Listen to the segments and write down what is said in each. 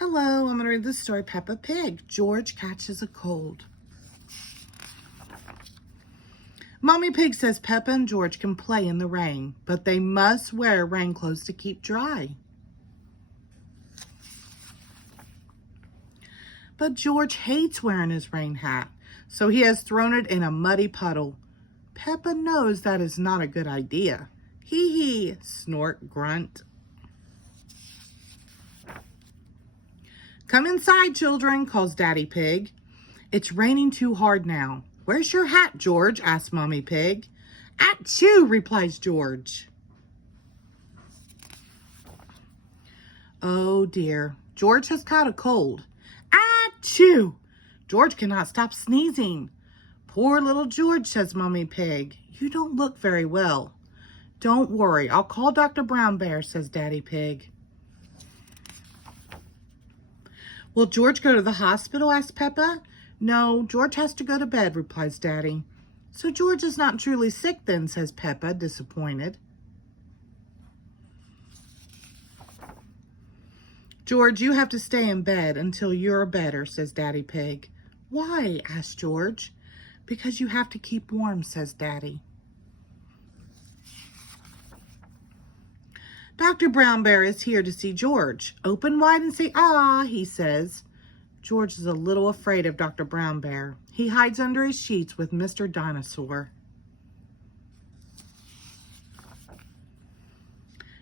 Hello, I'm going to read the story Peppa Pig. George catches a cold. Mommy Pig says Peppa and George can play in the rain, but they must wear rain clothes to keep dry. But George hates wearing his rain hat, so he has thrown it in a muddy puddle. Peppa knows that is not a good idea. Hee hee, snort, grunt. Come inside, children, calls Daddy Pig. It's raining too hard now. Where's your hat, George? Asks Mommy Pig. Achoo, replies George. Oh dear, George has caught a cold. Achoo! George cannot stop sneezing. Poor little George, says Mommy Pig. You don't look very well. Don't worry, I'll call Dr. Brown Bear, says Daddy Pig. Will George go to the hospital, asks Peppa. No, George has to go to bed, replies Daddy. So George is not truly sick then, says Peppa, disappointed. George, you have to stay in bed until you're better, says Daddy Pig. Why? Asks George. Because you have to keep warm, says Daddy. Dr. Brown Bear is here to see George. Open wide and say, ah, he says. George is a little afraid of Dr. Brown Bear. He hides under his sheets with Mr. Dinosaur.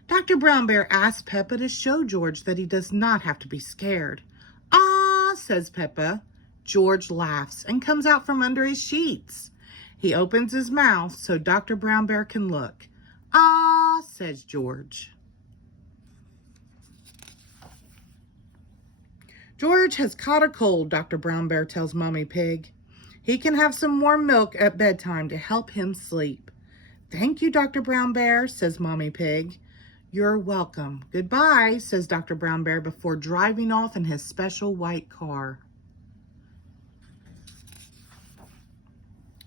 Dr. Brown Bear asks Peppa to show George that he does not have to be scared. Ah, says Peppa. George laughs and comes out from under his sheets. He opens his mouth so Dr. Brown Bear can look. Ah, says George. George has caught a cold, Dr. Brown Bear tells Mommy Pig. He can have some warm milk at bedtime to help him sleep. Thank you, Dr. Brown Bear, says Mommy Pig. You're welcome. Goodbye, says Dr. Brown Bear before driving off in his special white car.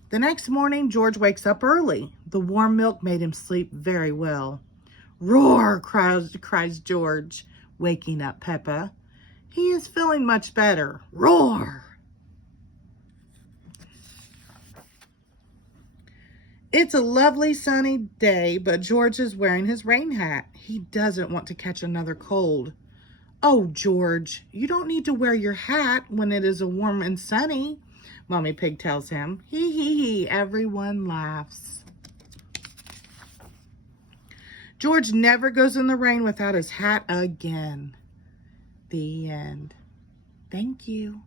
The next morning, George wakes up early. The warm milk made him sleep very well. Roar, cries George, waking up Peppa. He is feeling much better. Roar! It's a lovely sunny day, but George is wearing his rain hat. He doesn't want to catch another cold. Oh, George, you don't need to wear your hat when it is warm and sunny, Mommy Pig tells him. Hee hee hee, everyone laughs. George never goes in the rain without his hat again. The end. Thank you.